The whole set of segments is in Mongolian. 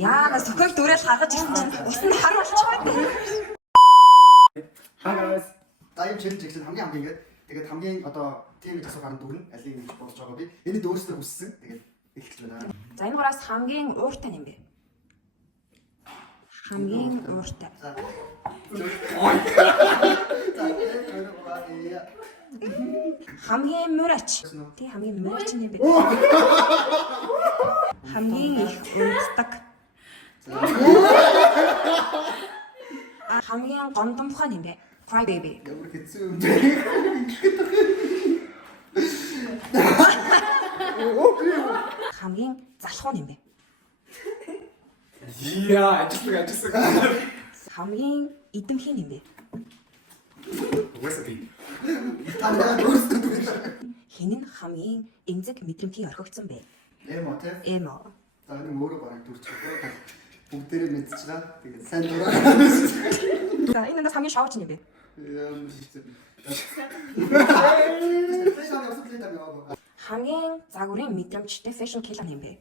Яа, сүхэг дүрэл хагаж ирсэн чинь усан харуулчих байдаг. Хагаас. Дайм челленж гэсэн хамгийн ингээд тэгээд хамгийн одоо тийм их асуу гарна дүрэн алийг нэг бодож байгаа би. Энд өөрсдөө хүссэн. Тэгээд эхэлж байна. За энэ гураас хамгийн ууртай юм бэ? Хамгийн ууртай. За. Хамгийн мурач. Тий хамгийн мурач юм бэ? Хамгийн их унтдаг. Хамгийн гондомхон юм бэ? Cry baby. Ямар хэцүү юм. Хамгийн залхуун юм бэ? Яа, ажиллах. Хамгийн идэмхэн юм бэ? Угаасаа би. Та яа өөрсдөө дүрэн. Хин нь хамгийн эмзэг мэдрэмтгий орхигдсон бэ? Эмо те. Эмо. За энэ өөрөө бараг дүрчихгүй. Бүгдээрээ мэдчихлаа. Тэгээд сайн дураа. За энэ надад хамгийн шоуч юм бэ? Ямар хэцүү. Хамгийн загварын мэдрэмжтэй fashion killer юм бэ?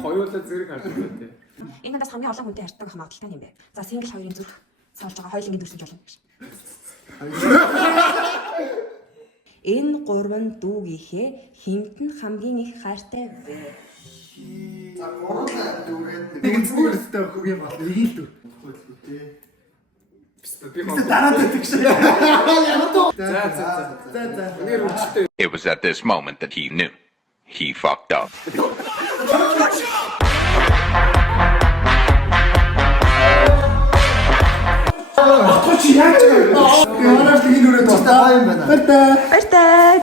Хоёулаа зэрэг харж байна те. Энэ надад хамгийн олон хүнтэй харьцдаг хамгаалалтай юм бэ? За single хоёрын зүрх суулж байгаа хоёулангийн дүрсэж болно гэж. Энэ гурван дүүгийнхээ хинт нь хамгийн их хайртай вэ? За гурван дүрээд Нэг зүгээр өстэй өгөх юм бол нэг л дүр. хөдөлгөөтэй. Би Дараа дэх шиг. Ямар дөө. За. Өнөр үржтэй. It was at this moment that he knew. He fucked up. Чи яаж байгаа юм бэ? Би манайх тийм нүрээ тустай юм байна. Баяртай.